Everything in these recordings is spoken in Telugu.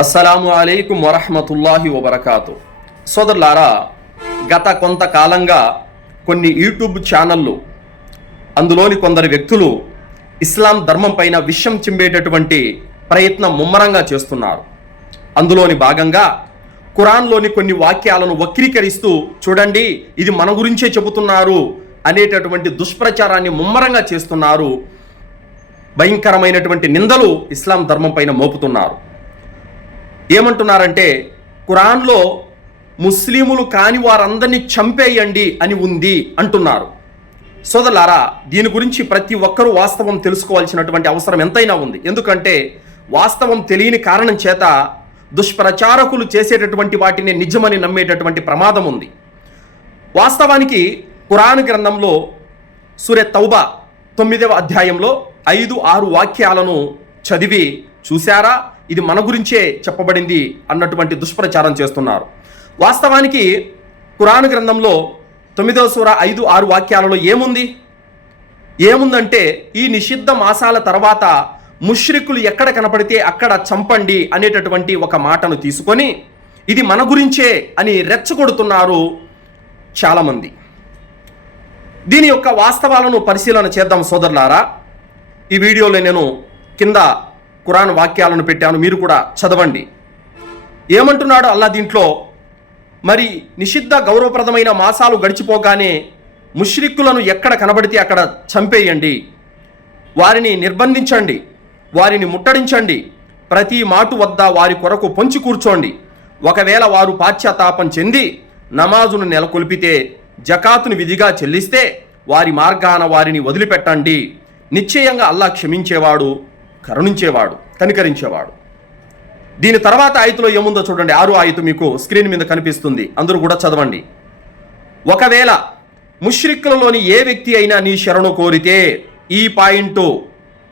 అస్సలాము అలైకుం వరహ్మతుల్లాహి వబరకాతు. సోదరులారా, గత కొంతకాలంగా కొన్ని యూట్యూబ్ ఛానళ్ళు, అందులోని కొందరు వ్యక్తులు ఇస్లాం ధర్మం పైన విషం చిమ్మేటటువంటి ప్రయత్నం ముమ్మరంగా చేస్తున్నారు. అందులోని భాగంగా ఖురాన్లోని కొన్ని వాక్యాలను వక్రీకరిస్తూ, చూడండి ఇది మన గురించే చెబుతున్నారు అనేటటువంటి దుష్ప్రచారాన్ని ముమ్మరంగా చేస్తున్నారు. భయంకరమైనటువంటి నిందలు ఇస్లాం ధర్మం పైన మోపుతున్నారు. ఏమంటున్నారంటే, ఖురాన్లో ముస్లిములు కాని వారందరినీ చంపేయండి అని ఉంది అంటున్నారు. సోదరులారా, దీని గురించి ప్రతి ఒక్కరూ వాస్తవం తెలుసుకోవాల్సినటువంటి అవసరం ఎంతైనా ఉంది. ఎందుకంటే వాస్తవం తెలియని కారణం చేత దుష్ప్రచారకులు చేసేటటువంటి వాటిని నిజమని నమ్మేటటువంటి ప్రమాదం ఉంది. వాస్తవానికి ఖురాన్ గ్రంథంలో సూరే తౌబా 9వ అధ్యాయంలో 5-6 వాక్యాలను చదివి చూశారా, ఇది మన గురించే చెప్పబడింది అన్నటువంటి దుష్ప్రచారం చేస్తున్నారు. వాస్తవానికి ఖురాన్ గ్రంథంలో 9వ సూర 5-6 వాక్యాలలో ఏముందంటే, ఈ నిషిద్ధ మాసాల తర్వాత ముష్రికులు ఎక్కడ కనపడితే అక్కడ చంపండి అనేటటువంటి ఒక మాటను తీసుకొని ఇది మన గురించే అని రెచ్చగొడుతున్నారు చాలామంది. దీని యొక్క వాస్తవాలను పరిశీలన చేద్దాం సోదరులారా. ఈ వీడియోలో నేను కింద ఖురాన్ వాక్యాలను పెట్టాను, మీరు కూడా చదవండి. ఏమంటున్నాడు అల్లా దీంట్లో, మరి నిషిద్ధ గౌరవప్రదమైన మాసాలు గడిచిపోగానే ముష్రిక్కులను ఎక్కడ కనబడితే అక్కడ చంపేయండి, వారిని నిర్బంధించండి, వారిని ముట్టడించండి, ప్రతి మాటు వద్ద వారి కొరకు పొంచి కూర్చోండి. ఒకవేళ వారు పాశ్చాత్తాపం చెంది నమాజును నెలకొల్పితే, జకాతును విధిగా చెల్లిస్తే వారి మార్గాన వారిని వదిలిపెట్టండి. నిశ్చయంగా అల్లా క్షమించేవాడు, కరుణించేవాడు, కనికరించేవాడు. దీని తర్వాత ఆయతులో ఏముందో చూడండి. 6వ ఆయతు మీకు స్క్రీన్ మీద కనిపిస్తుంది, అందరూ కూడా చదవండి. ఒకవేళ ముష్రిక్కులలోని ఏ వ్యక్తి అయినా నీ శరణు కోరితే, ఈ పాయింట్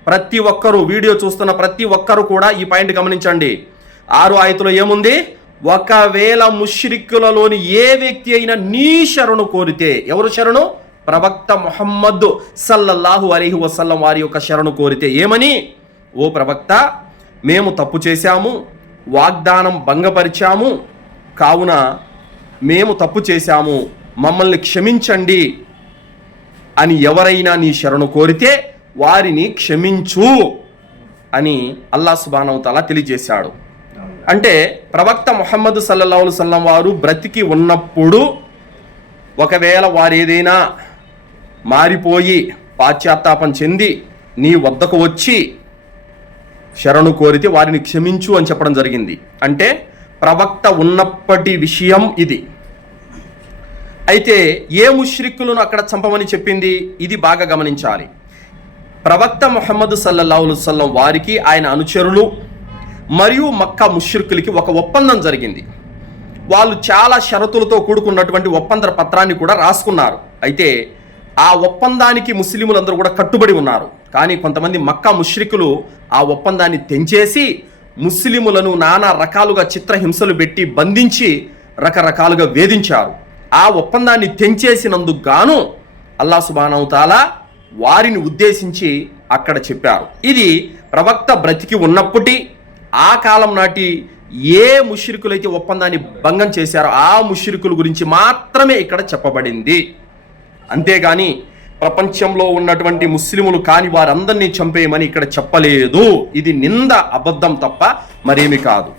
ప్రతి ఒక్కరూ, వీడియో చూస్తున్న ప్రతి ఒక్కరూ కూడా ఈ పాయింట్ గమనించండి. 6వ ఆయతులో ఏముంది? ఒకవేళ ముష్రిక్కులలోని ఏ వ్యక్తి అయినా నీ శరణు కోరితే, ఎవరు శరణు? ప్రవక్త ముహమ్మద్ సల్లల్లాహు అలైహి వసల్లం వారి యొక్క శరణు కోరితే ఏమని? ఓ ప్రవక్త, మేము తప్పు చేశాము, వాగ్దానం భంగపరిచాము, కావున మేము తప్పు చేశాము, మమ్మల్ని క్షమించండి అని ఎవరైనా నీ శరణు కోరితే వారిని క్షమించు అని అల్లాహ్ సుబ్హానహు వ తఆలా తెలియజేశాడు. అంటే ప్రవక్త ముహమ్మద్ సల్లల్లాహు అలైహి వసల్లం వారు బ్రతికి ఉన్నప్పుడు ఒకవేళ వారు ఏదైనా మారిపోయి పాశ్చాత్తాపం చెంది నీ వద్దకు వచ్చి శరణు కోరితే వారిని క్షమించు అని చెప్పడం జరిగింది. అంటే ప్రవక్త ఉన్నప్పటి విషయం ఇది. అయితే ఏ ముష్రిక్కులను అక్కడ చంపమని చెప్పింది? ఇది బాగా గమనించాలి. ప్రవక్త ముహమ్మద్ సల్లల్లాహు అలైహి వసల్లం వారికి, ఆయన అనుచరులు మరియు మక్కా ముష్రిక్కులకి ఒక ఒప్పందం జరిగింది. వాళ్ళు చాలా షరతులతో కూడుకున్నటువంటి ఒప్పంద పత్రాన్ని కూడా రాసుకున్నారు. అయితే ఆ ఒప్పందానికి ముస్లిములందరూ కూడా కట్టుబడి ఉన్నారు. కానీ కొంతమంది మక్కా ముష్రికులు ఆ ఒప్పందాన్ని తెంచేసి ముస్లిములను నానా రకాలుగా చిత్రహింసలు పెట్టి బంధించి రకరకాలుగా వేధించారు. ఆ ఒప్పందాన్ని తెంచేసినందుకు గాను అల్లాహ్ సుబ్హానహు వ తఆలా వారిని ఉద్దేశించి అక్కడ చెప్పారు. ఇది ప్రవక్త బ్రతికి ఉన్నప్పటి ఆ కాలం నాటి ఏ ముష్రికులైతే ఒప్పందాన్ని భంగం చేశారో ఆ ముష్రికుల గురించి మాత్రమే ఇక్కడ చెప్పబడింది. అంతేగాని ప్రపంచంలో ఉన్నటువంటి ముస్లిములు కాని వారందరినీ చంపేయమని ఇక్కడ చెప్పలేదు. ఇది నింద, అబద్ధం తప్ప మరేమి కాదు.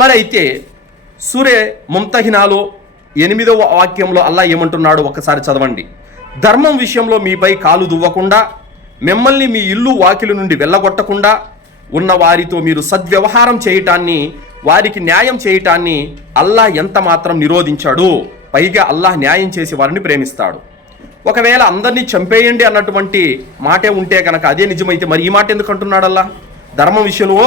మరి అయితే సూరే ముంతహినాలో 8వ వాక్యంలో అల్లా ఏమంటున్నాడు ఒకసారి చదవండి. ధర్మం విషయంలో మీపై కాలు దువ్వకుండా, మిమ్మల్ని మీ ఇల్లు వాకిలి నుండి వెళ్ళగొట్టకుండా ఉన్న వారితో మీరు సద్వ్యవహారం చేయటాన్ని, వారికి న్యాయం చేయటాన్ని అల్లాహ్ ఎంత మాత్రం నిరోధించాడు. పైగా అల్లాహ్ న్యాయం చేసి వారిని ప్రేమిస్తాడు. ఒకవేళ అందరినీ చంపేయండి అన్నటువంటి మాటే ఉంటే కనుక అదే నిజమైతే మరి ఈ మాట ఎందుకు అంటున్నాడు అల్లాహ్? ధర్మం విషయంలో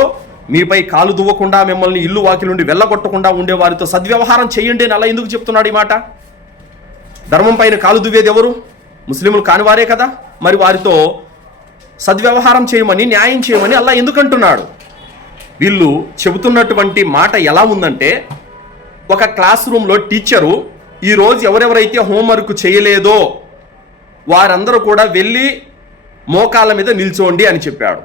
మీపై కాలు దువ్వకుండా, మిమ్మల్ని ఇల్లు వాకిలి నుండి వెళ్ళగొట్టకుండా ఉండే వారితో సద్వ్యవహారం చేయండి అని అల్లాహ్ ఎందుకు చెప్తున్నాడు ఈ మాట? ధర్మం పైన కాలు దువ్వేది ఎవరు? ముస్లిములు కానివారే కదా. మరి వారితో సద్వ్యవహారం చేయమని, న్యాయం చేయమని అల్లాహ్ ఎందుకు అంటున్నాడు? వీళ్ళు చెబుతున్నటువంటి మాట ఎలా ఉందంటే, ఒక క్లాస్ రూమ్లో టీచరు ఈరోజు ఎవరెవరైతే హోంవర్క్ చేయలేదో వారందరూ కూడా వెళ్ళి మోకాళ్ళ మీద నిల్చోండి అని చెప్పాడు.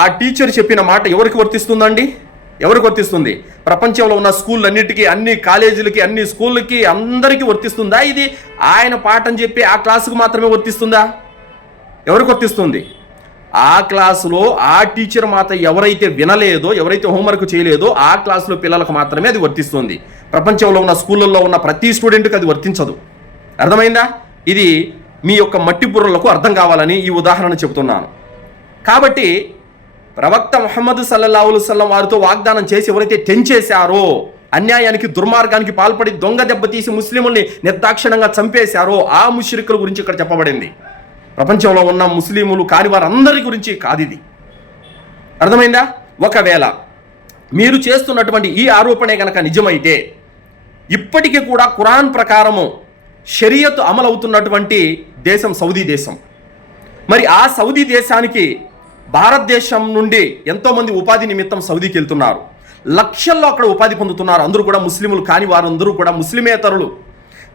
ఆ టీచర్ చెప్పిన మాట ఎవరికి వర్తిస్తుందండి? ఎవరికి వర్తిస్తుంది? ప్రపంచంలో ఉన్న స్కూళ్ళన్నిటికీ, అన్ని కాలేజీలకి, అన్ని స్కూళ్ళకి, అందరికీ వర్తిస్తుందా ఇది? ఆయన పాఠం చెప్పి ఆ క్లాసుకు మాత్రమే వర్తిస్తుందా? ఎవరికి వర్తిస్తుంది? ఆ క్లాసులో ఆ టీచర్ మాత్రం ఎవరైతే వినలేదో, ఎవరైతే హోంవర్క్ చేయలేదో ఆ క్లాసులో పిల్లలకు మాత్రమే అది వర్తిస్తుంది. ప్రపంచంలో ఉన్న స్కూళ్ళల్లో ఉన్న ప్రతి స్టూడెంట్కి అది వర్తించదు. అర్థమైందా? ఇది మీ యొక్క మట్టి బుర్రలకు అర్థం కావాలని ఈ ఉదాహరణ చెబుతున్నాను. కాబట్టి ప్రవక్త ముహమ్మద్ సల్లల్లాహు అలైహి వసల్లం వారితో వాగ్దానం చేసి ఎవరైతే తెంచేశారో, అన్యాయానికి దుర్మార్గానికి పాల్పడి దొంగ దెబ్బతీసి ముస్లింల్ని నిర్దాక్షిణంగా చంపేశారో ఆ ముష్రికుల గురించి ఇక్కడ చెప్పబడింది. ప్రపంచంలో ఉన్న ముస్లింలు కాని వారందరి గురించి కాదు ఇది. అర్థమైందా? ఒకవేళ మీరు చేస్తున్నటువంటి ఈ ఆరోపణే కనుక నిజమైతే, ఇప్పటికీ కూడా ఖురాన్ ప్రకారము షరియత్ అమలవుతున్నటువంటి దేశం సౌదీ దేశం. మరి ఆ సౌదీ దేశానికి భారతదేశం నుండి ఎంతోమంది ఉపాధి నిమిత్తం సౌదీకి వెళ్తున్నారు. లక్షల్లో అక్కడ ఉపాధి పొందుతున్నారు. అందరూ కూడా ముస్లింలు కాని వారందరూ కూడా ముస్లిమేతరులు.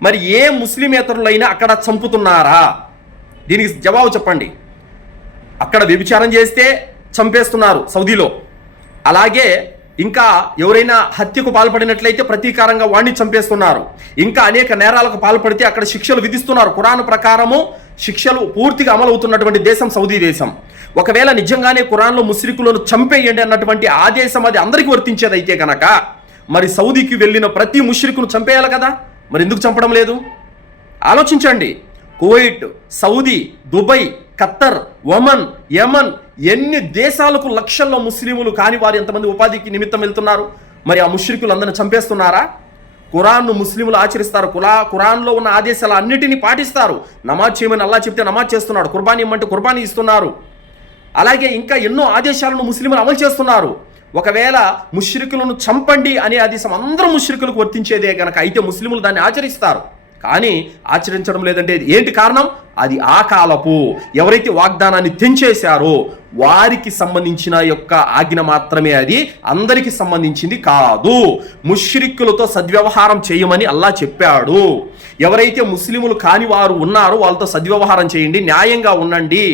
మరి ఏ ముస్లిమేతరులైనా అక్కడ చంపుతున్నారా? దీనికి జవాబు చెప్పండి. అక్కడ వ్యభిచారం చేస్తే చంపేస్తున్నారు సౌదీలో. అలాగే ఇంకా ఎవరైనా హత్యకు పాల్పడినట్లయితే ప్రతీకారంగా వాడిని చంపేస్తున్నారు. ఇంకా అనేక నేరాలకు పాల్పడితే అక్కడ శిక్షలు విధిస్తున్నారు. ఖురాన్ ప్రకారము శిక్షలు పూర్తిగా అమలవుతున్నటువంటి దేశం సౌదీ దేశం. ఒకవేళ నిజంగానే ఖురాన్లో ముష్రికులను చంపేయండి అన్నటువంటి ఆదేశం అది అందరికీ వర్తించేదైతే కనుక మరి సౌదీకి వెళ్ళిన ప్రతి ముష్రికును చంపేయాలి కదా. మరి ఎందుకు చంపడం లేదు? ఆలోచించండి. Kuwait, Saudi, Dubai, Qatar, Oman, Yemen, ఎన్ని దేశాలకు లక్షల్లో ముస్లింలు కాని వారు ఎంతమంది ఉపాధికి నిమిత్తం వెళ్తున్నారు? మరి ఆ ముష్రికులు అందరిని చంపేస్తున్నారా? ఖురాన్ను ముస్లింలు ఆచరిస్తారు. ఖురాన్లో ఉన్న ఆదేశాలు అన్నిటినీ పాటిస్తారు. నమాజ్ చేయమని అల్లాహ్ చెప్తే నమాజ్ చేస్తున్నాడు. కుర్బానీ ఇమ్మంటే కుర్బానీ ఇస్తున్నారు. అలాగే ఇంకా ఎన్నో ఆదేశాలను ముస్లింలు అమలు చేస్తున్నారు. ఒకవేళ ముష్రికులను చంపండి అనే ఆదేశం అందరూ ముష్రికులకు వర్తించేదే కనుక అయితే ముస్లింలు దాన్ని ఆచరిస్తారు. కానీ ఆచరించడం లేదంటే ఏంటి కారణం? అది ఆ కాలపు ఎవరైతే వాగ్దానాన్ని తెంచేశారో వారికి సంబంధించిన యొక్క ఆజ్ఞ మాత్రమే, అది అందరికి సంబంధించింది కాదు. ముష్రిక్కులతో సద్వ్యవహారం చేయమని అల్లాహ్ చెప్పాడు. ఎవరైతే ముస్లిములు కాని వారు ఉన్నారో వాళ్ళతో సద్వ్యవహారం చేయండి, న్యాయంగా ఉండండి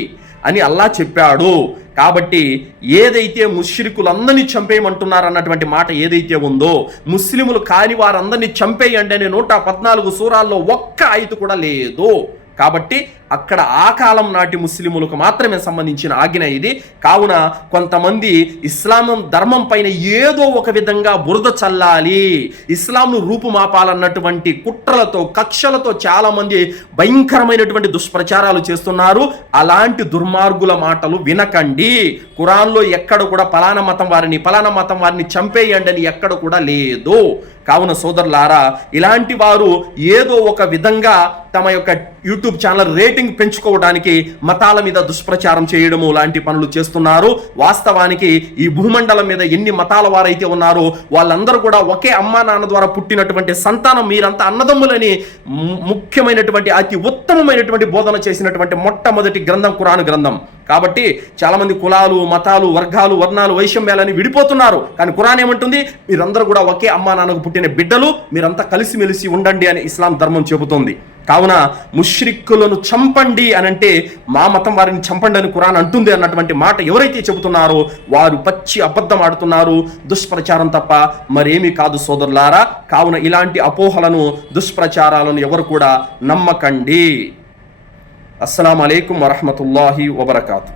అని అల్లాహ్ చెప్పాడు. కాబట్టి ఏదైతే ముష్రికులందరినీ చంపేయమంటున్నారు అన్నటువంటి మాట ఏదైతే ఉందో, ముస్లిములు కాని వారందరినీ చంపేయండి అనే 114 సూరాల్లో ఒక్క ఆయతు కూడా లేదు. కాబట్టి అక్కడ ఆ కాలం నాటి ముస్లిములకు మాత్రమే సంబంధించిన ఆజ్ఞ ఇది. కావున కొంతమంది ఇస్లాం ధర్మం పైన ఏదో ఒక విధంగా బురద చల్లాలి, ఇస్లాంను రూపుమాపాలన్నటువంటి కుట్రలతో, కక్షలతో చాలామంది భయంకరమైనటువంటి దుష్ప్రచారాలు చేస్తున్నారు. అలాంటి దుర్మార్గుల మాటలు వినకండి. ఖురాన్లో ఎక్కడ కూడా పలానా మతం వారిని చంపేయండి అని ఎక్కడ కూడా లేదు. కావున సోదరులారా, ఇలాంటి వారు ఏదో ఒక విధంగా తమ యొక్క యూట్యూబ్ ఛానల్ రేటింగ్ పెంచుకోవడానికి మతాల మీద దుష్ప్రచారం చేయడము లాంటి పనులు చేస్తున్నారు. వాస్తవానికి ఈ భూమండలం మీద ఎన్ని మతాల వారైతే ఉన్నారో వాళ్ళందరూ కూడా ఒకే అమ్మా నాన్న ద్వారా పుట్టినటువంటి సంతానం. మీరంతా అన్నదమ్ములని ముఖ్యమైనటువంటి అతి ఉత్తమమైనటువంటి బోధన చేసినటువంటి మొట్టమొదటి గ్రంథం ఖురాన్ గ్రంథం. కాబట్టి చాలామంది కులాలు, మతాలు, వర్గాలు, వర్ణాలు, వైషమ్యాలని విడిపోతున్నారు. కానీ ఖురాన్ ఏమంటుంది? మీరందరూ కూడా ఒకే అమ్మా నాన్నకు పుట్టిన బిడ్డలు, మీరంతా కలిసిమెలిసి ఉండండి అని ఇస్లాం ధర్మం చెబుతుంది. కావున ముష్రిక్కులను చంపండి అని అంటే మా మతం వారిని చంపండి అని ఖురాన్ అంటుంది అన్నటువంటి మాట ఎవరైతే చెబుతున్నారో వారు పచ్చి అబద్ధం ఆడుతున్నారు, దుష్ప్రచారం తప్ప మరేమీ కాదు సోదరులారా. కావున ఇలాంటి అపోహలను, దుష్ప్రచారాలను ఎవరు కూడా నమ్మకండి. అస్సలాము అలైకుం వరహ్మతుల్లాహి వబరకాతు.